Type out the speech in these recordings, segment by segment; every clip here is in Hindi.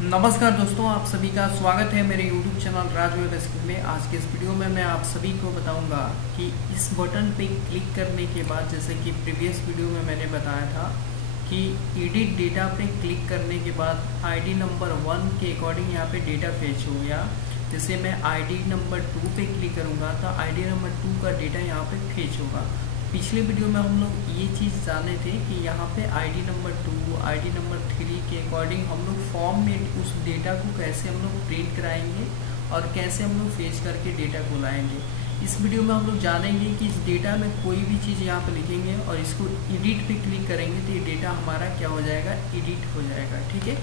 नमस्कार दोस्तों, आप सभी का स्वागत है मेरे YouTube चैनल राज वेब स्किल में। आज के इस वीडियो में मैं आप सभी को बताऊंगा कि इस बटन पे क्लिक करने के बाद, जैसे कि प्रीवियस वीडियो में मैंने बताया था कि एडिट डेटा पे क्लिक करने के बाद आईडी नंबर 1 के अकॉर्डिंग यहाँ पे डेटा फेच हो गया। जैसे मैं आईडी नंबर 2 पे क्लिक करूँगा तो आईडी नंबर 2 का डेटा यहाँ पे फेच होगा। पिछले वीडियो में हम लोग ये चीज़ जाने थे कि यहाँ पे आईडी नंबर 2 आईडी नंबर 3 के अकॉर्डिंग हम लोग फॉर्म में उस डेटा को कैसे हम लोग प्रिंट कराएंगे और कैसे हम लोग फेच करके डेटा को लाएंगे। इस वीडियो में हम लोग जानेंगे कि इस डेटा में कोई भी चीज़ यहाँ पे लिखेंगे और इसको एडिट पे क्लिक करेंगे तो ये डेटा हमारा क्या हो जाएगा, एडिट हो जाएगा। ठीक है,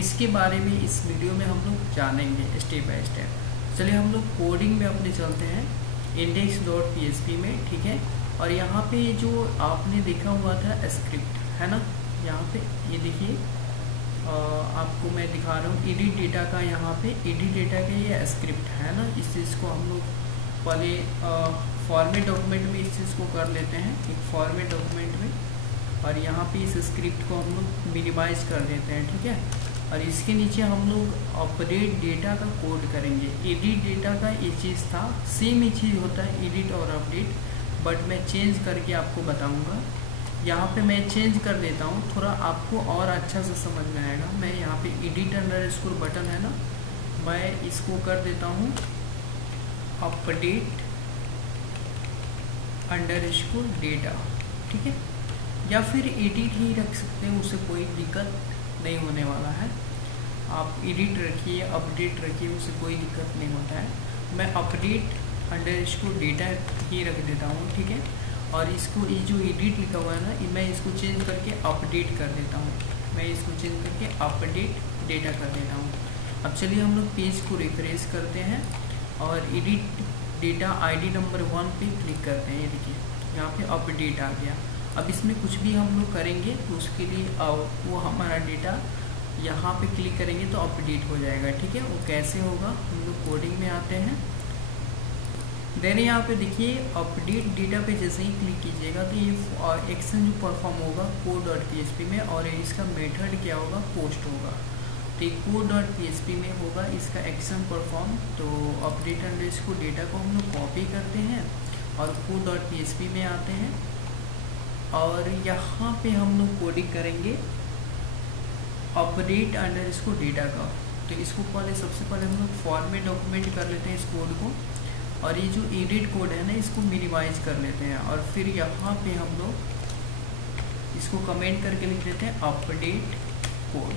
इसके बारे में इस वीडियो में हम लोग जानेंगे स्टेप बाय स्टेप। चलिए हम लोग कोडिंग में अपने चलते हैं index.php में। ठीक है, और यहाँ पे जो आपने देखा हुआ था स्क्रिप्ट है ना, यहाँ पे ये देखिए आपको मैं दिखा रहा हूँ एडिट डेटा का। यहाँ पे एडिट डेटा का ये स्क्रिप्ट है ना, इस चीज़ को हम लोग पहले फॉर्मेट डॉक्यूमेंट में इस चीज़ को कर लेते हैं, एक फॉर्मेट डॉक्यूमेंट में, और यहाँ पे इस स्क्रिप्ट को हम लोग मिनिमाइज कर देते हैं। ठीक है, और इसके नीचे हम लोग अपडेट डेटा का कोड करेंगे। एडिट डेटा का ये चीज़ था, सेम ही चीज़ होता है एडिट और अपडेट, बट मैं चेंज करके आपको बताऊंगा। यहाँ पे मैं चेंज कर देता हूँ, थोड़ा आपको और अच्छा से समझ में आएगा। मैं यहाँ पे एडिट अंडरस्कोर बटन है ना, मैं इसको कर देता हूँ अपडेट अंडरस्कोर डेटा। ठीक है, या फिर एडिट ही रख सकते हैं, उससे कोई दिक्कत नहीं होने वाला है। आप एडिट रखिए, अपडेट रखिए, उससे कोई दिक्कत नहीं होता है। मैं अपडेट अंडरस्कोर डेटा ही रख देता हूँ। ठीक है, और इसको ये जो एडिट लिखा हुआ है ना, मैं इसको चेंज करके अपडेट कर देता हूँ। मैं इसको चेंज करके अपडेट डेटा कर देता हूँ। अब चलिए हम लोग पेज को रिफ्रेश करते हैं और एडिट डेटा आईडी नंबर 1 पे क्लिक करते हैं। ये देखिए यहाँ पे अपडेट आ गया। अब इसमें कुछ भी हम लोग करेंगे तो उसके लिए वो हमारा डेटा यहाँ पे क्लिक करेंगे तो अपडेट हो जाएगा। ठीक है, वो कैसे होगा, हम लोग कोडिंग में आते हैं। देन यहाँ पे देखिए अपडेट डेटा पे जैसे ही क्लिक कीजिएगा तो ये एक्शन जो परफॉर्म होगा code.php में, और इसका मेथड क्या होगा, पोस्ट होगा। तो code.php में होगा इसका एक्शन परफॉर्म। तो अपडेट अंडरस्कोर डेटा को हम लोग कॉपी करते हैं और code.php में आते हैं, और यहाँ पे हम लोग कोडिंग करेंगे अपडेट अंडरस्कोर डेटा का। तो इसको पहले सबसे पहले हम लोग फॉर्मेट डॉक्यूमेंट कर लेते हैं इस कोड को, और ये जो एडिट कोड है ना इसको मिनिमाइज कर लेते हैं, और फिर यहाँ पे हम लोग इसको कमेंट करके लिख देते हैं अपडेट कोड।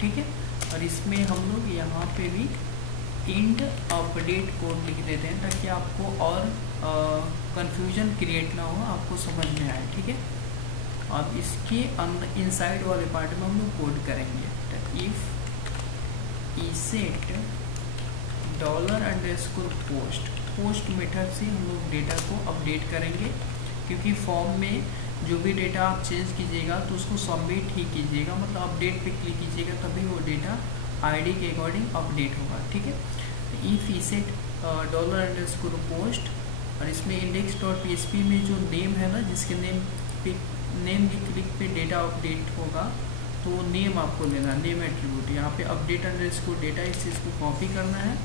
ठीक है, और इसमें हम लोग यहाँ पे भी इंड अपडेट कोड लिख देते हैं ताकि आपको और कंफ्यूजन क्रिएट ना हो, आपको समझ में आए। ठीक है, अब इसके इनसाइड वाले पार्ट में हम लोग कोड करेंगे। तो इफ इसेट $_ पोस्ट मेथड से हम लोग डेटा को अपडेट करेंगे, क्योंकि फॉर्म में जो भी डेटा आप चेंज कीजिएगा तो उसको सबमिट ही कीजिएगा, मतलब अपडेट पे क्लिक कीजिएगा तभी वो डेटा आईडी के अकॉर्डिंग अपडेट होगा। ठीक है, इफ इसेट $_ पोस्ट, और इसमें index.php में जो नेम है ना, जिसके नेम की क्लिक पे डेटा अपडेट होगा तो वो नेम आपको लेना, नेम एट्रीब्यूट। यहाँ पे अपडेट अंडरस्कोर डेटा, इस चीज़ को कॉपी करना है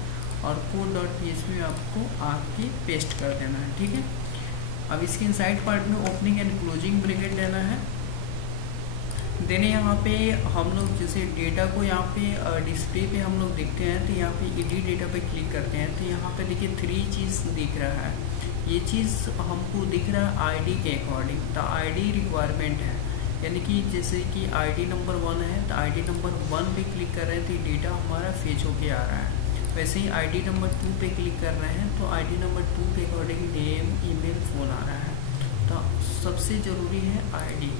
और code.php में आपको आके पेस्ट कर देना है। ठीक है, अब इसके इनसाइड पार्ट में ओपनिंग एंड क्लोजिंग ब्रैकेट देना है। देने यहाँ पे हम लोग जैसे डेटा को यहाँ पे डिस्प्ले पे हम लोग देखते हैं तो यहाँ पे एडिट डेटा पे क्लिक करते हैं तो यहाँ पे देखिए 3 चीज़ दिख रहा है। ये चीज़ हमको दिख रहा है आईडी के अकॉर्डिंग, तो आईडी रिक्वायरमेंट है, यानी कि जैसे कि आईडी नंबर 1 है तो आईडी नंबर 1 पे क्लिक कर रहे हैं तो डेटा हमारा फेच होके आ रहा है। वैसे ही आईडी नंबर 2 पे क्लिक कर रहे हैं तो आईडी नंबर 2 के अकॉर्डिंग नेम, ईमेल, फ़ोन आ रहा है। तो सबसे ज़रूरी है आईडी।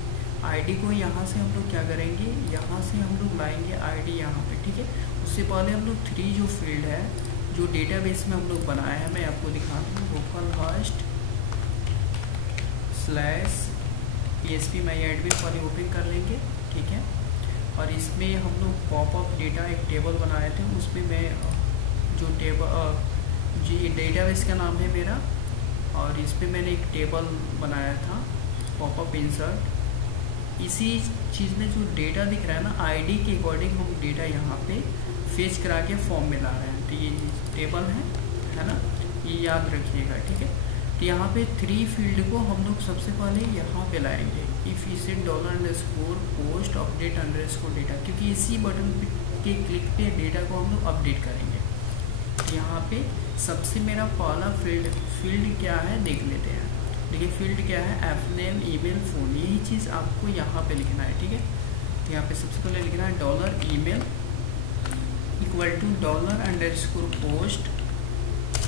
आईडी को यहाँ से हम लोग क्या करेंगे, यहाँ से हम लोग लाएंगे आईडी यहाँ पे। ठीक है, उससे पहले हम लोग 3 जो फील्ड है जो डेटाबेस में हम लोग बनाया है, मैं आपको दिखा दूँ। localhost /php myadmin पहले ओपन कर लेंगे। ठीक है, और इसमें हम लोग पॉपअप डेटा एक टेबल बनाए थे, उसमें मैं जो टेबल जी डेटाबेस का नाम है मेरा, और इस पर मैंने एक टेबल बनाया था पॉपअप इंसर्ट। इसी चीज़ में जो डेटा दिख रहा है ना, आईडी के अकॉर्डिंग हम डेटा यहाँ पे फेच करा के फॉर्म में ला रहे हैं। तो ये टेबल है ना, ये याद रखिएगा, ठीक है। तो यहाँ पे 3 फील्ड को हम लोग सबसे पहले यहाँ पे लाएंगे, इफ़ इसे $_post अपडेट _ डेटा, क्योंकि इसी बटन के क्लिक पे डेटा को हम लोग अपडेट करेंगे। यहाँ पे सबसे मेरा पहला फील्ड क्या है देख लेते हैं। देखिए फील्ड क्या है, fname, ईमेल, फ़ोन, यही चीज़ आपको यहाँ पे लिखना है, ठीक है। तो यहाँ पे सबसे पहले लिखना है $email = $_post,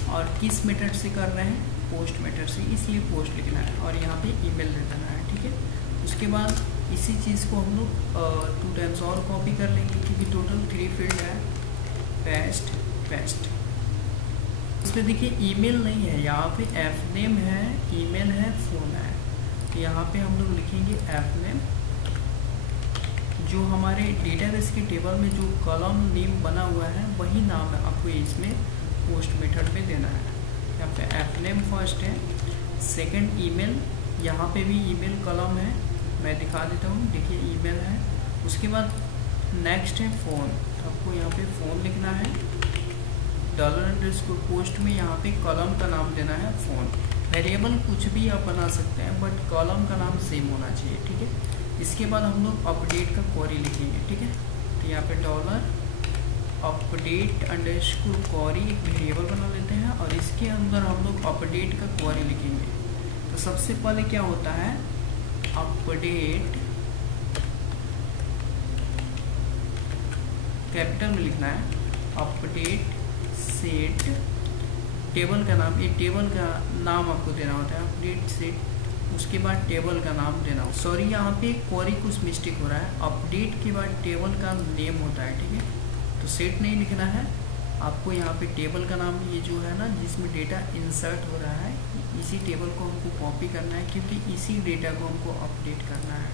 और किस मेथड से कर रहे हैं, पोस्ट मेथड से, इसलिए पोस्ट लिखना है, और यहाँ पे ईमेल देना है, ठीक है। उसके बाद इसी चीज़ को हम लोग 2 टाइम्स और कॉपी कर लेंगे, क्योंकि टोटल 3 फील्ड है। पेस्ट इसमें देखिए ईमेल नहीं है, यहाँ पे fname है, ईमेल है, फ़ोन है। तो यहाँ पे हम लोग लिखेंगे fname, जो हमारे डेटाबेस के टेबल में जो कॉलम नेम बना हुआ है वही नाम है आपको इसमें पोस्ट मेथड पे देना है। यहाँ पे fname फर्स्ट है, सेकंड ईमेल, यहाँ पे भी ईमेल कॉलम है, मैं दिखा देता हूँ, देखिए ईमेल है। उसके बाद नेक्स्ट है फ़ोन, तो आपको यहाँ पे फ़ोन लिखना है, $_post में यहाँ पे कॉलम का नाम देना है फ़ोन। वेरिएबल कुछ भी आप बना सकते हैं, बट कॉलम का नाम सेम होना चाहिए, ठीक है। इसके बाद हम लोग अपडेट का क्वेरी लिखेंगे, ठीक है। तो यहाँ पे $update _ query एक वेरिएबल बना लेते हैं, और इसके अंदर हम लोग अपडेट का क्वेरी लिखेंगे। तो सबसे पहले क्या होता है, अपडेट कैपिटल में लिखना है, अपडेट सेट टेबल का नाम, ये टेबल का नाम आपको देना होता है, अपडेट सेट। उसके बाद टेबल का नाम देना हो, सॉरी यहाँ पे क्वेरी कुछ मिस्टेक हो रहा है, अपडेट के बाद टेबल का नेम होता है, ठीक है। तो सेट नहीं लिखना है आपको, यहाँ पे टेबल का नाम, ये जो है ना जिसमें डेटा इंसर्ट हो रहा है, इसी टेबल को हमको कॉपी करना है, क्योंकि इसी डेटा को हमको अपडेट करना है।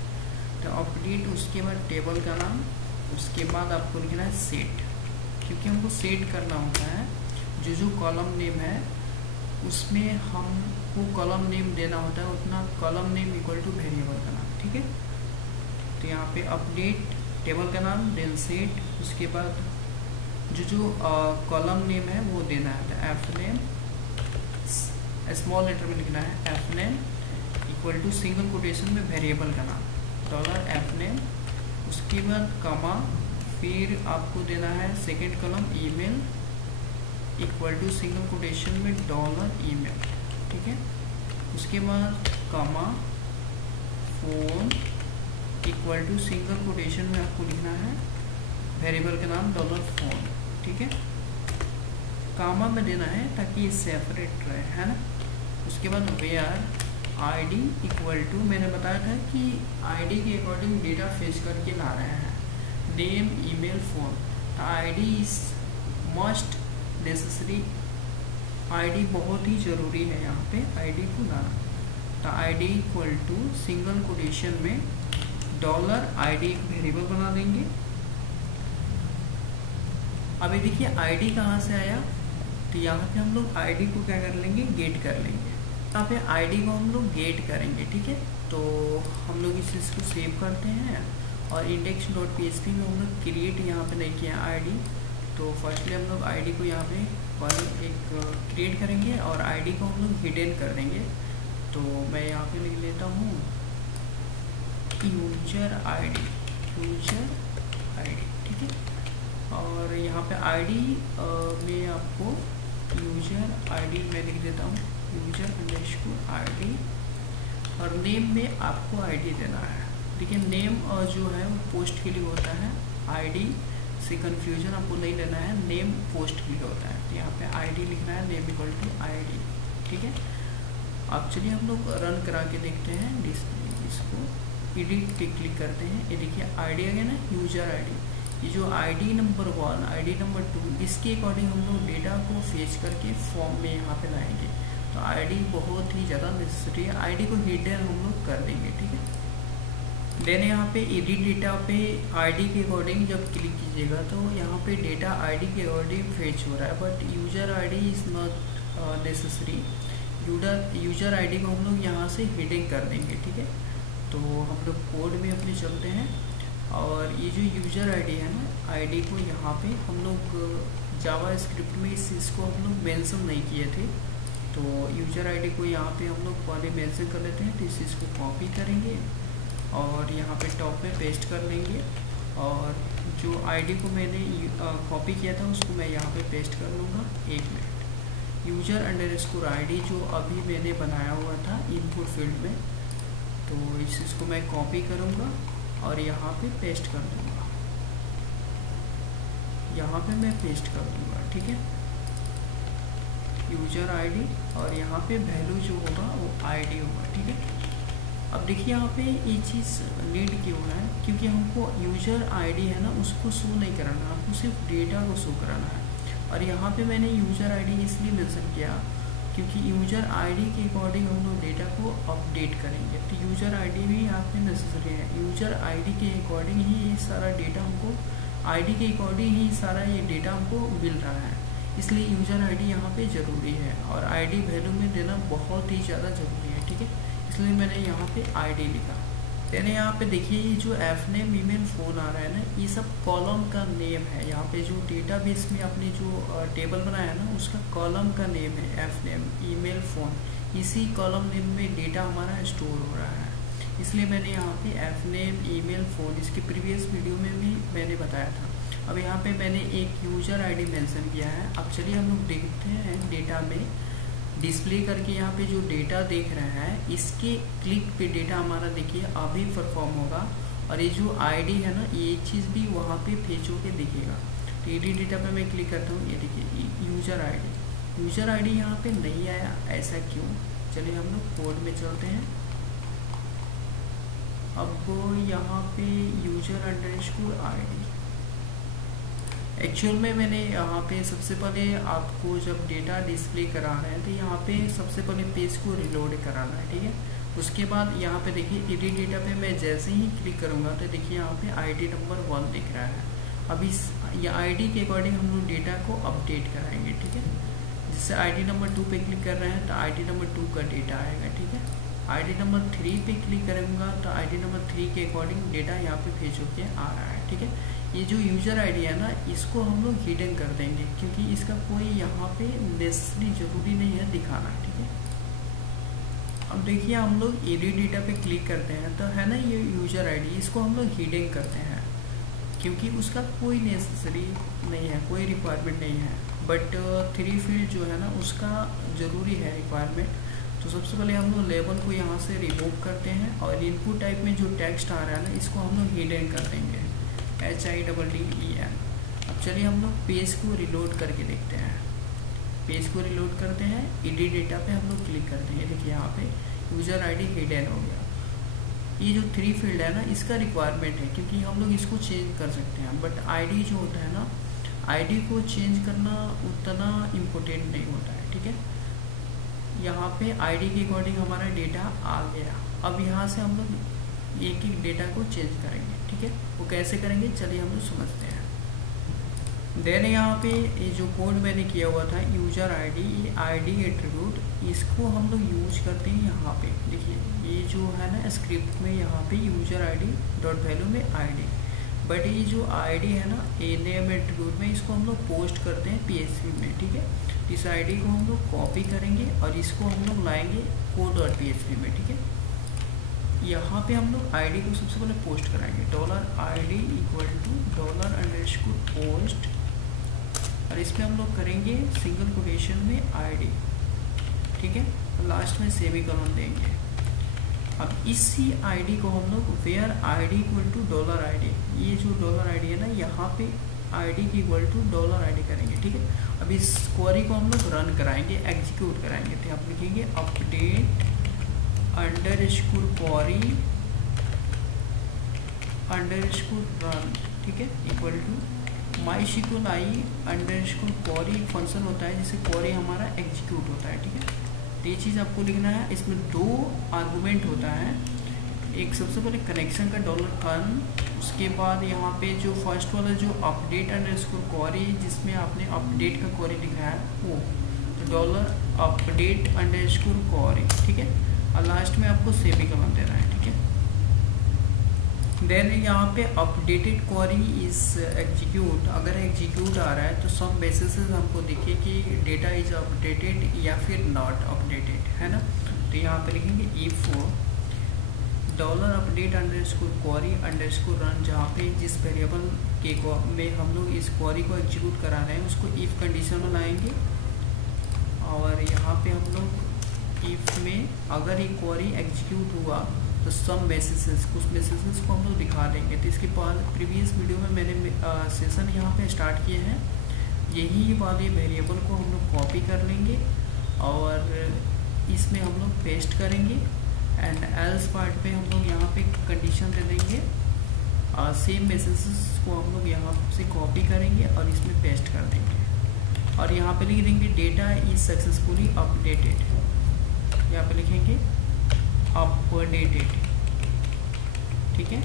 तो अपडेट, उसके बाद टेबल का नाम, उसके बाद आपको लिखना है सेट, क्योंकि हमको सेट करना होता है जो कॉलम नेम है उसमें हमको कॉलम नेम देना होता है, उतना कॉलम नेम = वेरिएबल का नाम, ठीक है। तो यहाँ पे अपडेट टेबल का नाम, देन सेट, उसके बाद जो कॉलम नेम है वो देना है, fname, स्मॉल लेटर में लिखना है fname = सिंगल कोटेशन में वेरिएबल का नाम $fname, उसके बाद कमा, फिर आपको देना है second column email = single quotation में $email, ठीक है। उसके बाद कमा, फ़ोन = सिंगल कोटेशन में आपको लिखना है वेरिएबल का नाम $phone, ठीक है। कामा में देना है ताकि ये सेपरेट रहे, है ना। उसके बाद वेयर ID = मैंने बताया था कि ID के अकॉर्डिंग डेटा फेच करके ला रहे हैं, name, email, phone. ID is must necessary, ID बहुत ही ज़रूरी है यहाँ पे ID को लाना। तो ID = सिंगल कोटेशन में $ID एक वेरिएबल बना देंगे। अभी देखिए ID कहाँ से आया, तो यहाँ पे हम लोग ID को क्या कर लेंगे, गेट कर लेंगे। यहाँ पे ID को हम लोग गेट करेंगे, ठीक है। तो हम लोग इस चीज़ को सेव करते हैं, और index.php में हम लोग क्रिएट यहाँ पे नहीं किया ID। तो फर्स्टली हम लोग ID को यहाँ पे पहले एक क्रिएट करेंगे, और ID को हम लोग हिडन कर देंगे। तो मैं यहाँ पे लिख लेता हूँ यूजर ID, ठीक है। और यहाँ पे ID में आपको यूजर ID मैं लिख देता हूँ, user_ID, और नेम में आपको ID देना है। देखिए नेम जो है वो पोस्ट के लिए होता है, ID से कन्फ्यूजन आपको नहीं लेना है, नेम पोस्ट के लिए होता है। तो यहाँ पे ID लिखना है, नेम = ID, ठीक है। अब चलिए हम लोग रन करा के देखते हैं, इसको एडिट पे क्लिक करते हैं। ये देखिए ID आ गया ना, यूजर ID। ये जो ID नंबर 1, ID नंबर 2, इसके अकॉर्डिंग हम लोग डेटा को फेच करके फॉर्म में यहाँ पे लाएंगे। तो ID बहुत ही ज़्यादा नेसेसरी है, ID को हिडन हम लोग कर देंगे, ठीक है। देन यहाँ पे एडिट डेटा पे ID के अकॉर्डिंग जब क्लिक कीजिएगा तो यहाँ पे डेटा ID के अकॉर्डिंग फेच हो रहा है, but user ID is not necessary. User ID को हम लोग यहाँ से हिडन कर देंगे, ठीक है। तो हम लोग कोड में अपने चलते हैं और ये जो यूज़र आईडी है ना, आईडी को यहाँ पे हम लोग जावा स्क्रिप्ट में इस चीज़ को हम लोग मेंशन नहीं किए थे, तो यूज़र आईडी को यहाँ पे हम लोग पहले मेंशन कर लेते हैं। तो इस चीज़ को कॉपी करेंगे और यहाँ पे टॉप में पेस्ट कर लेंगे और जो आईडी को मैंने कॉपी किया था उसको मैं यहाँ पे पेस्ट कर लूँगा। 1 मिनट। यूज़र अंडरस्कोर आईडी जो अभी मैंने बनाया हुआ था इनपुट फील्ड में, तो इस चीज़ को मैं कॉपी करूँगा और यहाँ पे पेस्ट कर दूँगा। यहाँ पे मैं पेस्ट कर दूँगा, ठीक है, यूज़र आईडी और यहाँ पे वैल्यू जो होगा वो आईडी होगा, ठीक है। अब देखिए यहाँ पे ये चीज़ नीड क्यों है, क्योंकि हमको यूज़र आईडी है ना उसको शो नहीं कराना, हमको सिर्फ डेटा को शो कराना है। और यहाँ पे मैंने यूज़र आईडी इसलिए मेंशन किया क्योंकि यूज़र आईडी के अकॉर्डिंग हम लोग डेटा को अपडेट करेंगे, तो यूज़र आईडी भी यहाँ पे नेसेसरी है। यूज़र आईडी के अकॉर्डिंग ही ये सारा डेटा हमको, आईडी के अकॉर्डिंग ही सारा ये डेटा हमको मिल रहा है, इसलिए यूज़र आईडी यहाँ पे ज़रूरी है और आईडी वैल्यू में देना बहुत ही ज़्यादा ज़रूरी है, ठीक है, इसलिए मैंने यहाँ पे आईडी लिखा। यानी यहाँ पे देखिए ये जो एफ नेम ईमेल फ़ोन आ रहा है ना, ये सब कॉलम का नेम है। यहाँ पे जो डेटाबेस में आपने जो टेबल बनाया है ना उसका कॉलम का नेम है एफ नेम ईमेल फ़ोन, इसी कॉलम नेम में डेटा हमारा स्टोर हो रहा है, इसलिए मैंने यहाँ पे एफ नेम ईमेल फ़ोन, इसके प्रीवियस वीडियो में भी मैंने बताया था। अब यहाँ पे मैंने एक यूज़र आईडी मेंशन किया है। अब चलिए हम लोग देखते हैं डेटा में डिस्प्ले करके, यहाँ पे जो डेटा देख रहे हैं इसके क्लिक पे डेटा हमारा देखिए अभी परफॉर्म होगा और ये जो आईडी है ना ये चीज़ भी वहाँ पे फेच होके दिखेगा। तो एडिट डेटा पे मैं क्लिक करता हूँ, ये देखिए यूज़र आईडी यहाँ पे नहीं आया, ऐसा क्यों? चलिए हम लोग कोड में चलते हैं। अब यहाँ पे यूज़र अंडरस्कोर आईडी, एक्चुअल में मैंने यहाँ पे सबसे पहले आपको जब डेटा डिस्प्ले करा रहे हैं तो यहाँ पे सबसे पहले पेज को रिलोड कराना है, ठीक है। उसके बाद यहाँ पे देखिए एडिट डेटा पे मैं जैसे ही क्लिक करूँगा तो देखिए यहाँ पे आईडी नंबर 1 दिख रहा है। अब इस आईडी के अकॉर्डिंग हम लोग डेटा को अपडेट कराएंगे, ठीक है। जिससे आईडी नंबर 2 पे क्लिक कर रहे हैं तो आईडी नंबर 2 का डेटा आएगा, ठीक है। आईडी नंबर 3 पे क्लिक करूँगा तो आईडी नंबर 3 के अकॉर्डिंग डेटा यहाँ पे फेच होके आ रहा है, ठीक है। ये जो यूज़र आईडी है ना इसको हम लोग हिडन कर देंगे क्योंकि इसका कोई यहाँ पे नेसेसरी ज़रूरी नहीं है दिखाना, ठीक है। अब देखिए हम लोग एडिट डेटा पे क्लिक करते हैं तो है ना ये यूज़र आईडी, इसको हम लोग हिडन करते हैं क्योंकि उसका कोई नेसेसरी नहीं है, कोई रिक्वायरमेंट नहीं है। बट 3 फील्ड जो है ना उसका ज़रूरी है रिक्वायरमेंट। तो सबसे पहले हम लोग लेबल को यहाँ से रिमूव करते हैं और इनपुट टाइप में जो टेक्स्ट आ रहा है ना इसको हम लोग हिडन कर देंगे, HIDDEN। अब चलिए हम लोग पेज को रिलोड करके देखते हैं। पेज को रिलोड करते हैं, एडिट डेटा पे हम लोग क्लिक करते हैं, देखिए यहाँ पे यूज़र आईडी हिडन हो गया। ये जो 3 फील्ड है ना इसका रिक्वायरमेंट है क्योंकि हम लोग इसको चेंज कर सकते हैं, बट आईडी जो होता है ना आईडी को चेंज करना उतना इम्पोर्टेंट नहीं होता है, ठीक है। यहाँ पे आईडी के अकॉर्डिंग हमारा डेटा आ गया। अब यहाँ से हम लोग एक एक डेटा को चेंज करेंगे, ठीक है। वो कैसे करेंगे चलिए हम लोग समझते हैं। देन यहाँ पे ये जो कोड मैंने किया हुआ था यूज़र आईडी, ये आईडी एट्रीब्यूट, इसको हम लोग यूज करते हैं यहाँ पे। देखिए ये जो है ना स्क्रिप्ट में यहाँ पे यूज़र आईडी डॉट वैल्यू में आईडी, बट ये जो आईडी है ना ए नेम एट्रीब्यूट में इसको हम लोग पोस्ट करते हैं PHP में, ठीक है। इस आईडी को हम लोग कॉपी करेंगे और इसको हम लोग लाएंगे code.php में, ठीक है। यहाँ पे हम लोग आईडी को सबसे पहले पोस्ट कराएंगे, $id $_ post, और इसमें हम लोग करेंगे सिंगल कोटेशन में आईडी, ठीक है। लास्ट में सेमीकोलन देंगे। अब इसी आईडी को हम लोग वेयर ID = $id, ये जो $id है ना यहाँ पे आईडी की इक्वल टू $id करेंगे, ठीक है। अब इस क्वेरी को हम लोग रन कराएंगे, एग्जीक्यूट कराएंगे, तो आप लिखेंगे अपडेट _query _run, ठीक है, equal to MySQL _query function होता है जिससे क्वेरी हमारा एग्जीक्यूट होता है, ठीक है। तो ये चीज़ आपको लिखना है। इसमें 2 आर्गूमेंट होता है, एक सबसे पहले कनेक्शन का $, उसके बाद यहाँ पे जो फर्स्ट वाला जो अपडेट _query जिसमें आपने अपडेट का क्वेरी लिखा है वो, तो $update _query, ठीक है। और लास्ट में आपको सेमीकोलन देना है, ठीक है। देन यहाँ पे अपडेटेड क्वेरी इज एग्जीक्यूट, अगर एग्जीक्यूट आ रहा है तो सम बेसिस हमको दिखे कि डेटा इज अपडेटेड या फिर नॉट अपडेटेड, है ना। तो यहाँ पे लिखेंगे if $update underscore query underscore run, जहाँ पे जिस वेरिएबल के में हम लोग इस क्वेरी को एग्जीक्यूट करा रहे हैं उसको इफ कंडीशन में लाएंगे, और यहाँ पे हम लोग इफ में अगर ये क्वेरी एग्जीक्यूट हुआ तो सम बेसिस, कुछ बेसिस को हम लोग दिखा देंगे। तो इसके बाद प्रीवियस वीडियो में मैंने सेशन यहाँ पे स्टार्ट किए हैं, यही वाले वेरिएबल को हम लोग कॉपी कर लेंगे और इसमें हम लोग पेस्ट करेंगे एंड एल्स पार्ट पे हम लोग यहाँ पे कंडीशन दे देंगे, सेम बेसिस को हम लोग यहाँ से कॉपी करेंगे और इसमें पेस्ट कर देंगे और यहाँ पे लिख देंगे डेटा इज सक्सेसफुली अपडेटेड, यहाँ पे लिखेंगे अपडेटेड, ठीक है।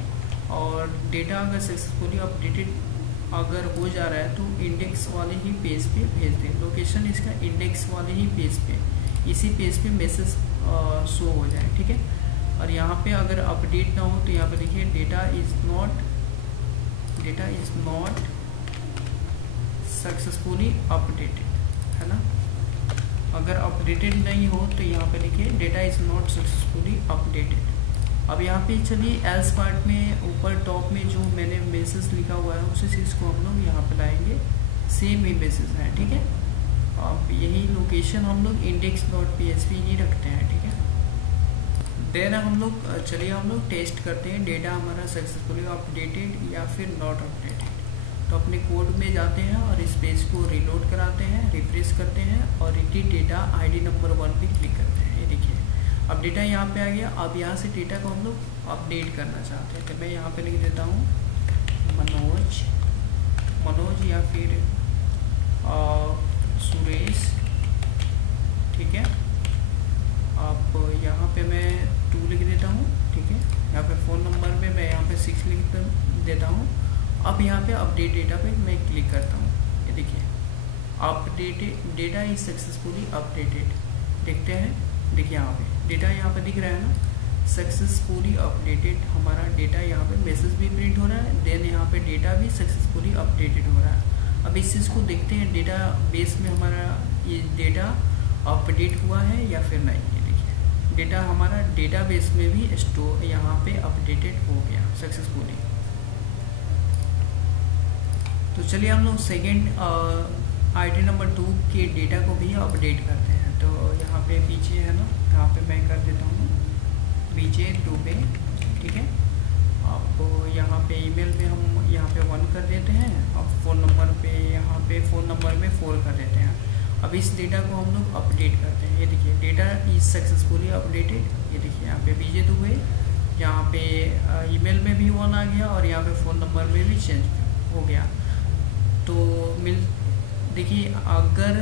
और डेटा अगर सक्सेसफुली अपडेटेड अगर हो जा रहा है तो इंडेक्स वाले ही पेज पे भेज दें, लोकेशन इसका इंडेक्स वाले ही पेज पे, इसी पेज पे मैसेज शो हो जाए, ठीक है। और यहाँ पे अगर अपडेट ना हो तो यहाँ पे देखिए data is not successfully updated, है ना। अगर अपडेटेड नहीं हो तो यहाँ पे लिखिए data is not successfully updated. अब यहाँ पे चलिए एल्स पार्ट में ऊपर टॉप में जो मैंने मैसेज लिखा हुआ है उसी चीज़ को हम लोग यहाँ पे लाएंगे, सेम ही मैसेज है, ठीक है। अब यही लोकेशन हम लोग index.php ही रखते हैं, ठीक है। देन हम लोग चलिए हम लोग टेस्ट करते हैं डेटा हमारा सक्सेसफुली अपडेटेड या फिर नॉट अपडेटेड। तो अपने कोड में जाते हैं और इस पेज को रीलोड कराते हैं, रिफ्रेश करते हैं और एडिट डेटा ID नंबर 1 पे क्लिक करते हैं। ये देखिए अब डेटा यहाँ पे आ गया। अब यहाँ से डेटा को हम लोग अपडेट करना चाहते हैं तो मैं यहाँ पे लिख देता हूँ मनोज या फिर सुरेश, ठीक है। आप यहाँ पे मैं 2 लिख देता हूँ, ठीक है। यहाँ पे फ़ोन नंबर में मैं यहाँ पे 6 लिख देता हूँ। अब यहाँ पे अपडेट डेटा पे मैं क्लिक करता हूँ, ये देखिए updated data is successfully updated, देखते हैं। देखिए यहाँ पे डेटा यहाँ पे दिख रहा है ना, सक्सेसफुली अपडेटेड, हमारा डेटा यहाँ पे मैसेज भी प्रिंट हो रहा है, देन यहाँ पे डेटा भी सक्सेसफुली अपडेटेड हो रहा है। अब इस चीज़ को देखते हैं डेटा बेस में हमारा ये डेटा अपडेट हुआ है या फिर नहीं। ये देखिए डेटा हमारा डेटा बेस में भी स्टोर यहाँ पे अपडेटेड हो गया सक्सेसफुली। तो चलिए हम लोग सेकेंड ID नंबर 2 के डेटा को भी अपडेट करते हैं। तो यहाँ पे पीछे है ना, यहाँ पे मैं कर देता हूँ पीछे 2 पे, ठीक है। आपको यहाँ पे ईमेल में हम यहाँ पे 1 कर देते हैं, अब फ़ोन नंबर पे यहाँ पे फ़ोन नंबर में 4 कर देते हैं। अब इस डेटा को हम लोग अपडेट करते हैं। ये देखिए डेटा इज सक्सेसफुली अपडेटेड, ये देखिए यहाँ पे बीजे 2 है, यहाँ पे ईमेल में भी 1 आ गया और यहाँ पे फ़ोन नंबर में भी चेंज हो गया। तो देखिए अगर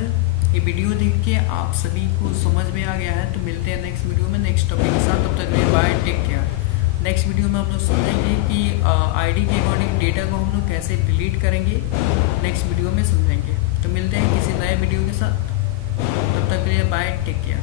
ये वीडियो देख के आप सभी को समझ में आ गया है तो मिलते हैं नेक्स्ट वीडियो में नेक्स्ट टॉपिक के साथ। तब तक bye, take care. Next video में हम लोग समझेंगे कि ID के अकॉर्डिंग डेटा को हम लोग कैसे डिलीट करेंगे, नेक्स्ट वीडियो में समझेंगे। तो मिलते हैं किसी नए वीडियो के साथ, तब तक के लिए बाय, टेक केयर।